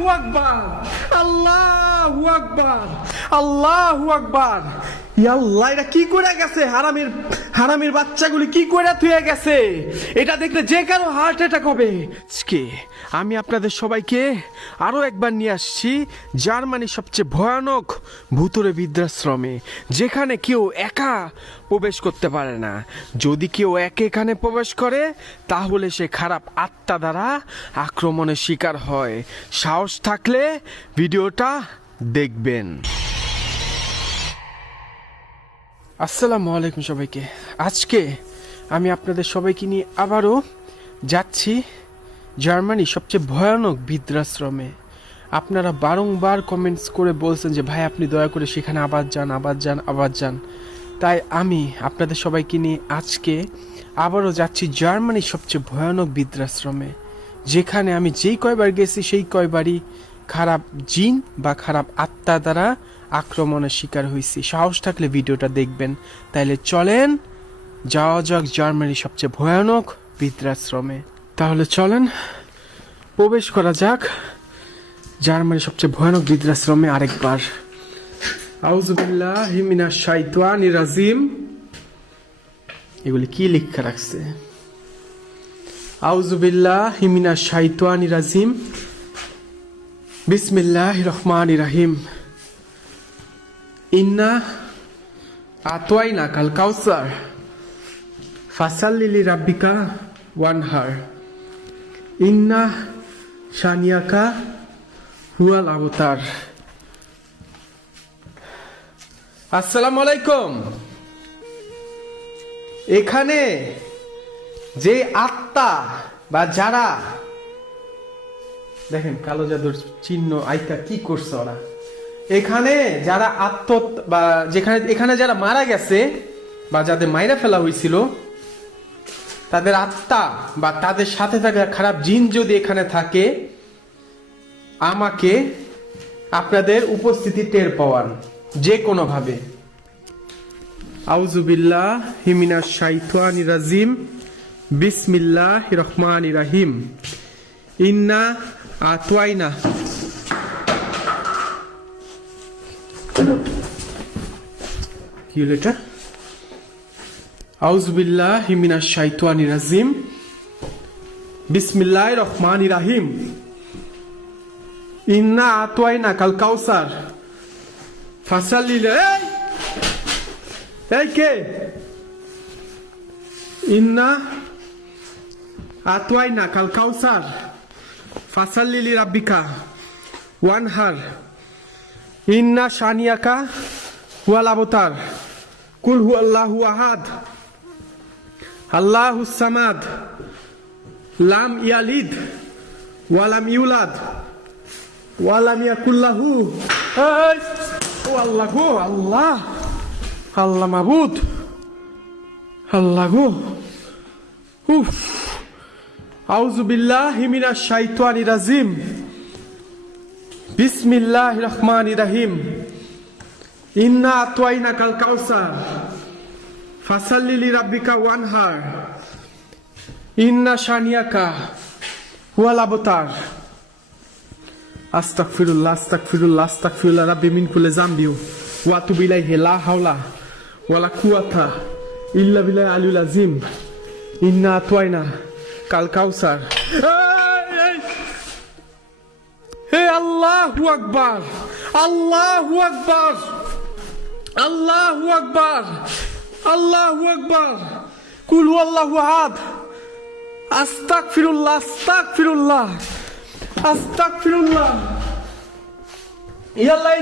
আল্লাহু আকবার, আল্লাহু আকবার, আল্লাহু আকবার। আল্লাহ, এটা কি করে গেছে? হারামির বাচ্চাগুলি কি করে থুয়ে গেছে? এটা দেখলে যে কারো হার্ট অ্যাটাক হবে। আজকে আমি আপনাদের সবাইকে আরো একবার নিয়ে আসছি জার্মানির সবচেয়ে ভয়ানক ভূতুড়ে বৃদ্ধাশ্রমে, যেখানে কেউ একা প্রবেশ করতে পারে না। যদি কেউ এখানে প্রবেশ করে তাহলে সে খারাপ আত্মা দ্বারা আক্রমণের শিকার হয়। সাহস থাকলে ভিডিওটা দেখবেন। আসসালামু আলাইকুম সবাইকে। আজকে আমি আপনাদের সবাইকে নিয়ে আবারও যাচ্ছি জার্মানির সবচেয়ে ভয়ানক বৃদ্ধাশ্রমে। আপনারা বারংবার কমেন্টস করে বলছেন যে ভাই আপনি দয়া করে সেখানে আবার যান। তাই আমি আপনাদের সবাইকে নিয়ে আজকে আবারও যাচ্ছি জার্মানির সবচেয়ে ভয়ানক বৃদ্ধাশ্রমে, যেখানে আমি যেই কয়বার গেছি সেই কয়বারই খারাপ জিন বা খারাপ আত্মা দ্বারা আক্রমণের শিকার হয়েছি। সাহস থাকলে ভিডিওটা দেখবেন। তাইলে চলেন যাওয়া যাক জার্মানির সবচেয়ে ভয়ানক বৃদ্ধাশ্রমে। তাহলে চলেন প্রবেশ করা যাক জার্মানির সবচেয়ে ভয়ানক বৃদ্ধাশ্রমে আরেকবার। আউযুবিল্লাহি মিনাশ শাইতানির রাজিম। এগুলি কি লেখা রাখছে? আউযুবিল্লাহি মিনাশ শাইতানির রাজিম, বিসমিল্লাহির রহমানির রহিম। ইন্না আতওয়াইনা কাল কাউসার ফাসাল্লি লিরাব্বিকা ওয়ানহার ইন্না শানিয়াকা হুয়াল আবতার। আসসালামু আলাইকুম। এখানে যে আত্মা বা যারা দেখেন কালো জাদুর চিহ্ন আইকা কি করছে ওরা, এখানে যারা বা এখানে যারা মারা গেছে বা যাদের মাইরা ফেলা হয়েছিল তাদের আত্মা বা তাদের সাথে থাকা খারাপ জিন যদি এখানে থাকে, আমাকে আপনাদের উপস্থিতি টের পাওয়ান যে কোনো ভাবে। আউযুবিল্লাহি মিনাশ শাইতানির রাজিম, বিসমিল্লাহির রহমানির রহিম। ইন্না আতওয়াইনা কি হলো এটা? আউযুবিল্লাহি মিনাশ শাইতানির রাজিম, বিসমিল্লাহির রহমানির রহিম। ইন্না আতওয়াইনা কাল কাউসার ফাসাল্লি এই কে? ইন্না আতওয়াইনা কাল কাউসার ফাসাল্লি লিরাব্বিকা ওয়ানহার ইন্না শানিয়াকা হুয়াল আবতার কুল হুয়াল্লাহু আহাদ আল্লাহুস সামাদ লাম ইয়ালিদ ওয়ালাম ইউলাদ ওয়ালাম ইয়াকুল লাহু। ও আল্লাহ গো, আল্লাহ আল্লাহ মাবুদ, আল্লাহ গো। উফ। আউযুবিল্লাহি মিনাশ শাইতানির রাজিম, বিসমিল্লাহির রহমানির রহিম। ইন্না আতওয়াইনা কাল কাউসার ফাসাল্লি লিরাব্বিকা ওয়ানহার ইন্না শানিয়াকা হুয়াল আবতার। আস্তাগফিরুল্লাহ আস্তাগফিরুল্লাহ আস্তাগফিরুল্লাহ রাব্বি মিন কুল্লি যামবি ওয়া আতুবু ইলাইহি লা হাওলা ওয়ালা কুওয়াতা ইল্লা বিল্লাহিল আলিয়্যিল আযীম। ইন্না আতওয়াইনা কাল কাউসার। হে আল্লাহু আকবার, আল্লাহু আকবার, আল্লাহু আকবার, আল্লাহু আকবার। কুল হুয়াল্লাহু আহাদ। আস্তাগফিরুল্লাহ আস্তাগফিরুল্লাহ আস্তাগফিরুল্লাহ। ইয়াল্লাহ,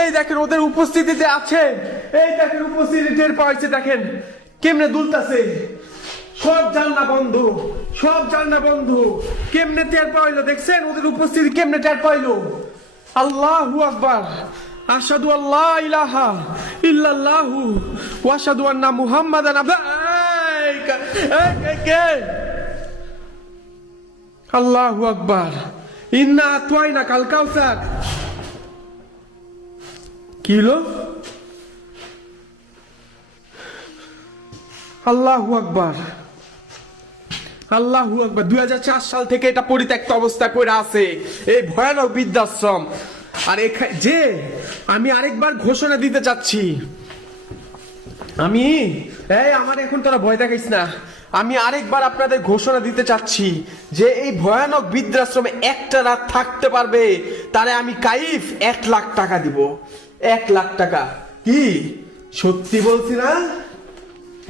এই দেখেন ওদের উপস্থিতিতে আছে। এই দেখেন উপস্থিতি টের পাইছে, দেখেন কেমনে দুলতাছে। সব জানলা বন্ধ, সব জানলা বন্ধ। কেমনে টের পাইলো? দেখছেন ওদের উপস্থিতি কেমনে টের পাইলো? আল্লাহু আকবার। আশহাদু আল্লা ইলাহা ইল্লাল্লাহু ওয়া আশহাদু আন্না মুহাম্মাদান আল্লাহু আকবার। ইন্না আতওয়াইনা কাল কাউসার। কি হলো? আল্লাহু আকবার, আল্লাহু আকবার। 2004 সাল থেকে এটা পরিত্যক্ত অবস্থা করে আছে এই ভয়ানক বৃদ্ধাশ্রম। আর যে আমি আরেকবার ঘোষণা দিতে চাচ্ছি, আমার এখন তোরা ভয় দেখাইস না, আমি আরেকবার আপনাদের ঘোষণা দিতে চাচ্ছি যে এই ভয়ানক বৃদ্ধাশ্রমে একটা রাত থাকতে পারবে তারে আমি কাইফ 1 লাখ টাকা দিব। 1 লাখ টাকা। কি সত্যি বলছি না?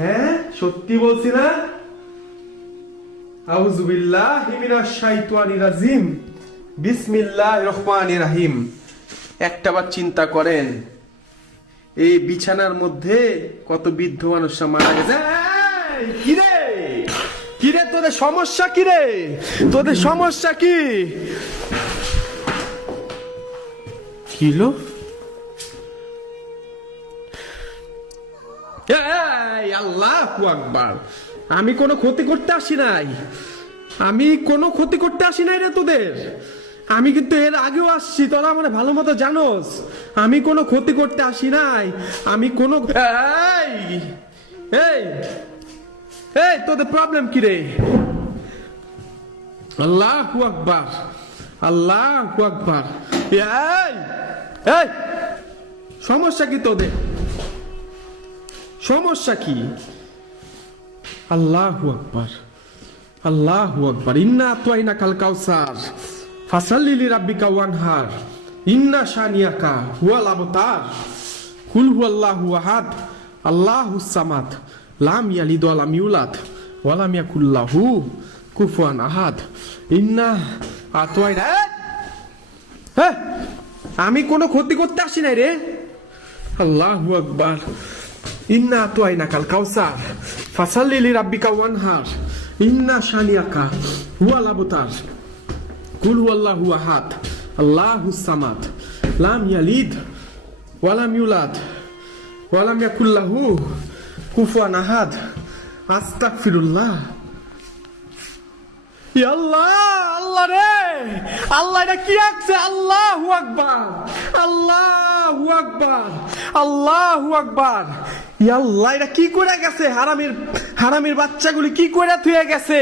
হ্যাঁ সত্যি বলছি না? আউযু বিল্লাহি মিনাশ শাইতানির রাজিম, বিসমিল্লাহির রহমানির রহিম। একটাবার চিন্তা করেন, এই বিছানার মধ্যে কত বৃদ্ধ মানুষরা মারা গেছে। কিরে কিরে তোদের সমস্যা কিরে? তোদের সমস্যা কি? কিলো আল্লাহু আকবার। আমি কোনো ক্ষতি করতে আসি নাই, আমি কোনো ক্ষতি করতে আসি নাই রে তোদের। আমি কিন্তু এর আগেও আসছি, তোরা মানে ভালো মতো জানোস আমি কোনো ক্ষতি করতে আসি নাই। আমি কোনো এই তোদের প্রবলেম কি রে? আল্লাহু আকবার, আল্লাহু আকবার। এই সমস্যা কি তোদের? সমস্যা কি? আল্লাহু আকবার, আল্লাহু আকবার। ইন্না আতাইনা কাল কাউসার ফাসাল্লি লিরাব্বিকা ওয়ানহার ইন্না শানিয়াকা হুয়াল আবতার কুল হুয়াল্লাহু আহাদ আল্লাহুস সামাদ লাম ইয়ালিদ ওয়া লাম ইউলাদ ওয়া লাম ইয়াকুল লাহু কুফুয়ান আহাদ। ইন্না আতাইনা। আমি কোনো ক্ষতি করতে আসি নাই রে। আল্লাহু আকবার। ইন্না আতাইনা কাল কাউসার ফাসাল্লি লিরাব্বিকা ওয়ানহার ইন্না শানিয়াকা হুয়াল আবতার কুল হুয়াল্লাহু আহাদ আল্লাহুস সামাদ লাম ইয়ালিদ ওয়া লাম ইউলাদ ওয়া লাম ইয়াকুল লাহু কুফুয়ান আহাদ। আস্তাগফিরুল্লাহ। আল্লাহ আল্লাহ রে, আল্লাহ এটা কি আছে? আল্লাহু আকবার, আল্লাহু আকবার, আল্লাহু আকবার। আল্লাহ এটা কি করে গেছে? হারামির বাচ্চাগুলি কি করে থুয়ে গেছে?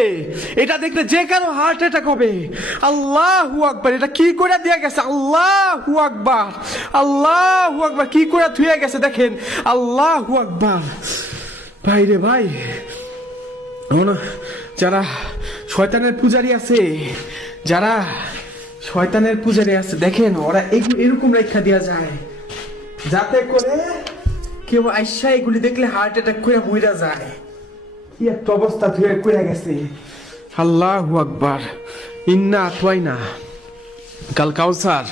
এটা দেখলে যে কারো হার্ট অ্যাটাক হবে। আল্লাহু আকবার। এটা কি করে দিয়ে গেছে? আল্লাহু আকবার, আল্লাহু আকবার। কি করে থুয়ে গেছে দেখেন। আল্লাহু আকবার। ভাই রে ভাই, যারা শয়তানের পূজারী আছে, যারা শয়তানের পূজারী আছে, দেখেন ওরা এরকম রেখা দেওয়া যায় যাতে করে কেউ আইসা এগুলি দেখলে হার্ট অ্যাটাক করে মইরা যায়। কি একটা অবস্থা ধুয়ে করে গেছে। আল্লাহু আকবার। ইন্না আতাইনা কাল কাউসার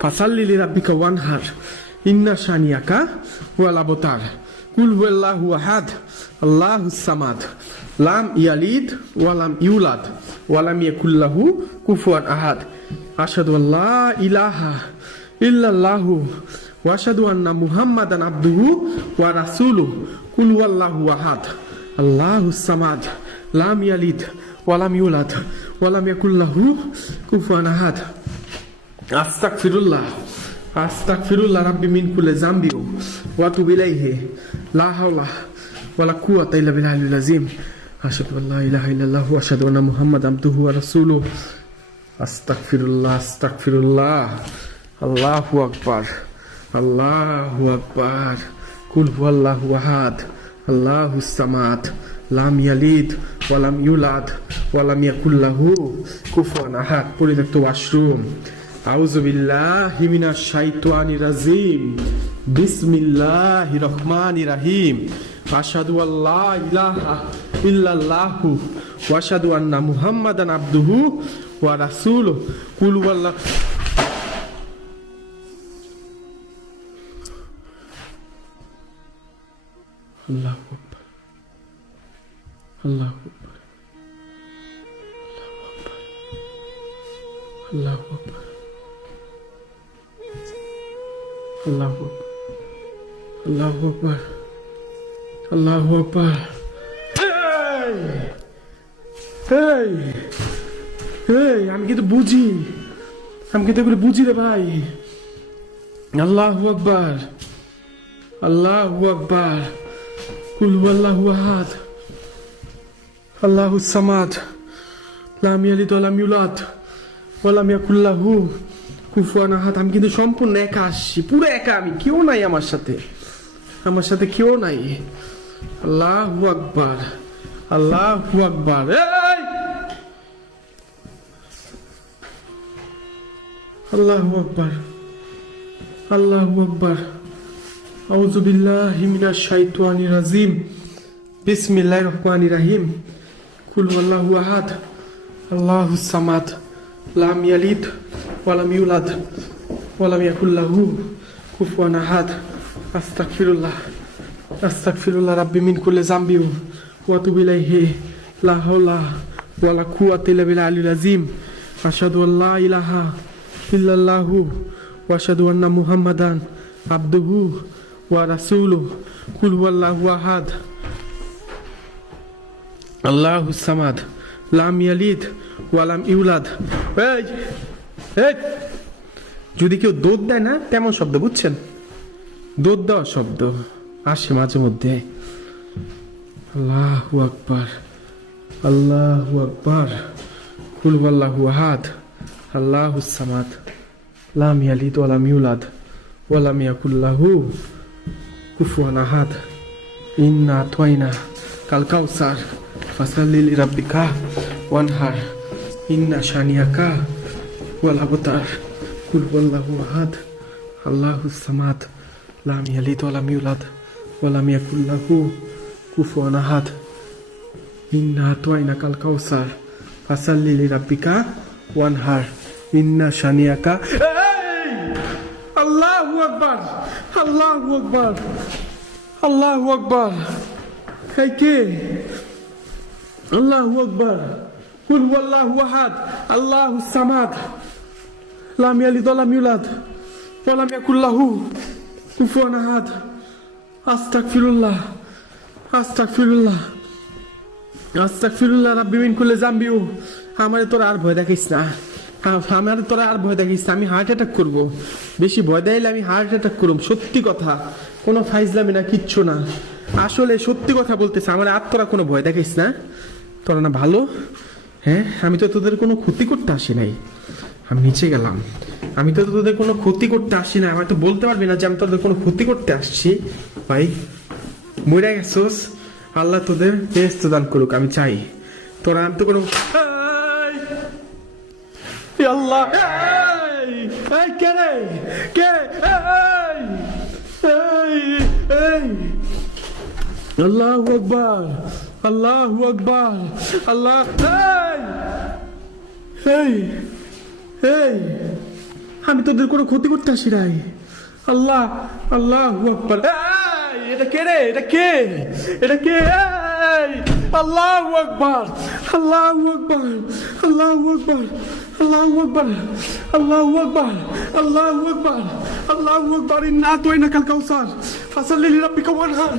ফাসাল্লি লিরাব্বিকা ওয়ানহার ইন্না শানিয়াকা হুয়াল আবতার কুল হুয়াল্লাহু আহাদ আল্লাহুস সামাদ লাম ইয়ালিদ ওয়া লাম ইউলাদ ওয়া লাম ইয়াকুল লাহু কুফুয়ান আহাদ। আশহাদু আল্লা ইলাহা ইল্লাল্লাহু ওয়া আশহাদু আন্না মুহাম্মাদান আবদুহু ওয়া রাসূলুহু কুল হুয়াল্লাহু আহাদ আল্লাহুস সামাদ লাম ইয়ালিদ ওয়া লাম ইউলাদ ওয়া লাম ইয়াকুল লাহু কুফুয়ান আহাদ। আস্তাগফিরুল্লাহ, আস্তাগফিরুল্লাহ রাব্বি মিন কুল্লি যামবি ওয়া আতুবু ইলাইহি লা হাওলা ওয়া লা কুওয়াতা ইল্লা বিল্লাহিল আযীম। আশহাদু আল্লা ইলাহা ইল্লাল্লাহু ওয়া আশহাদু আন্না মুহাম্মাদান আবদুহু ওয়া রাসূলুহু। আস্তাগফিরুল্লাহ, আস্তাগফিরুল্লাহ। আল্লাহু আকবার, আল্লাহু আকবার। কুল হুয়াল্লাহু আহাদ আল্লাহুস সামাদ লাম ইয়ালিদ ওয়া লাম ইউলাদ ওয়া লাম ইয়াকুল লাহু কুফুয়ান আহাদ। পরিত্যক্ত ওয়াশরুম। আউযু বিল্লাহি মিনাশ শাইতানির রাজিম, বিসমিল্লাহির রহমানির রহিম। আশহাদু আল্লা ইলাহা ইল্লাল্লাহু ওয়া আশহাদু আন্না মুহাম্মাদান আবদুহু ওয়া রাসূলুহু। কুল হুয়াল্লাহু। আল্লাহু আকবার, আল্লাহু আকবার, আল্লাহু আকবার, আল্লাহু আকবার, আল্লাহু আকবার, আল্লাহু আকবার। আমি কিন্তু বুঝি, আমি কিন্তু এগুলো বুঝি রে ভাই। আল্লাহু আকবার, আল্লাহু আকবার। কুল হুয়াল্লাহু আহাদ আল্লাহুস সামাদ লাম ইয়ালিদ ওয়া লাম ইউলাদ ওয়া লাম ইয়াকুল লাহু কুফুয়ান আহাদ। আমি কিন্তু সম্পূর্ণ একা আসছি, পুরো একা আমি, কেউ নাই আমার সাথে কেউ নাই। আল্লাহু আকবার, আল্লাহু আকবার। আল্লাহু আকবার, আল্লাহু আকবার। আউযু বিল্লাহি মিনাশ শাইতানির রাজিম। বিসমিল্লাহির রহমানির রহিম। কুল হুয়াল্লাহু আহাদ, আল্লাহুস সামাদ, লাম ইয়ালিদ ওয়া লাম ইউলাদ ওয়া লাম ইয়াকুল লাহু কুফুয়ান আহাদ। আস্তাগফিরুল্লাহ, আস্তাগফিরুল্লাহ রাব্বি মিন কুল্লি যামবি ওয়া আতুবু ইলাইহি। লা হাওলা ওয়া লা কুওয়াতা ইল্লা বিল্লাহিল আযীম। আশহাদু আল্লা ইলাহা ইল্লাল্লাহু ওয়া আশহাদু আন্না মুহাম্মাদান আবদুহু ওয়া রাসূলুহু। কুল হুয়াল্লাহু আহাদ, আল্লাহুস সামাদ, লাম ইয়ালিদ ওয়া লাম ইউলাদ। যদি কেউ দোদ দেয় না, তেমন শব্দ বুঝছেন, দোদ দেওয়া শব্দ আসে মাঝে মধ্যে। আল্লাহু আকবার, আল্লাহু আকবার। কুল হুয়াল্লাহু আহাদ, আল্লাহুস সামাদ, লাম ইয়ালিদ ওয়া লাম ইউলাদ ওয়া লাম ইয়াকুল লাহু কুফুয়ান আহাদ। ইন্না আতাইনা কাল কাউসার ফাসাল্লি লিরাব্বিকা ওয়ানহার। ইন্না শানিয়াকা ওয়াল আবতার। কুল হুয়াল্লাহু আহাদ, আল্লাহুস সামাদ, লাম ইয়ালিদ ওয়া লাম ইউলাদ ওয়া লাম ইয়াকুল লাহু কুফুয়ান আহাদ। ইন্না আতাইনা কাল কাউসার ফাসাল্লি লিরাব্বিকা ওয়ানহার। ইন্না শানিয়াকা। আল্লাহু আকবার, আল্লাহু আকবার, আল্লাহু আকবার। এই কে? আল্লাহু আকবার। কুল হুয়াল্লাহু আহাদ, আল্লাহুস সামাদ, লাম ইয়ালিদ ওয়া লাম ইউলাদ ওয়া লাম ইয়াকুল লাহু কুফুয়ান আহাদ। আস্তাগফিরুল্লাহ, আস্তাগফিরুল্লাহ, আস্তাগফিরুল্লাহ রাব্বি মিন কুল্লি যামবি। আমারে তোরা আর ভয় দেখাইস না, আমার তোরা আর ভয় দেখিস না। আমি হার্ট অ্যাটাক করবো, বেশি ভয় দেখাইলে আমি হার্ট অ্যাটাক করব। সত্যি কথা, কোনো ফাইজলামি না, কিচ্ছু না, আসলে সত্যি কথা বলতেছে। আমার আর তোরা কোনো ভয় দেখাইস না, তোরা না ভালো। হ্যাঁ, আমি তো তোদের কোনো ক্ষতি করতে আসি নাই। আমি নিচে গেলাম, আমি তো তোদের কোনো ক্ষতি করতে আসি না। আমি তো বলতে পারবি না যে আমি তোদের কোনো ক্ষতি করতে আসছি। ভাই মরে গেছোস, আল্লাহ তোদের বেহেশত দান করুক, আমি চাই। তোরা আমি তো কোনো আল্লাহ। কে রে? কে? আল্লাহু আকবার, আল্লাহু আকবার, আল্লাহ। আমি তোদের কোনো ক্ষতি করতে আসি নাই। আল্লাহ, আল্লাহু আকবার। এটা কে রে? এটা কে? এটা কে? আল্লাহু আকবার, আল্লাহু আকবার, আল্লাহু আকবার, আল্লাহু আকবার, আল্লাহু আকবার, আল্লাহু আকবার, আল্লাহু আকবার। ইন্না আতাইনাকাল কাউসার ফাসাল্লি লিরাব্বিকা ওয়ানহার।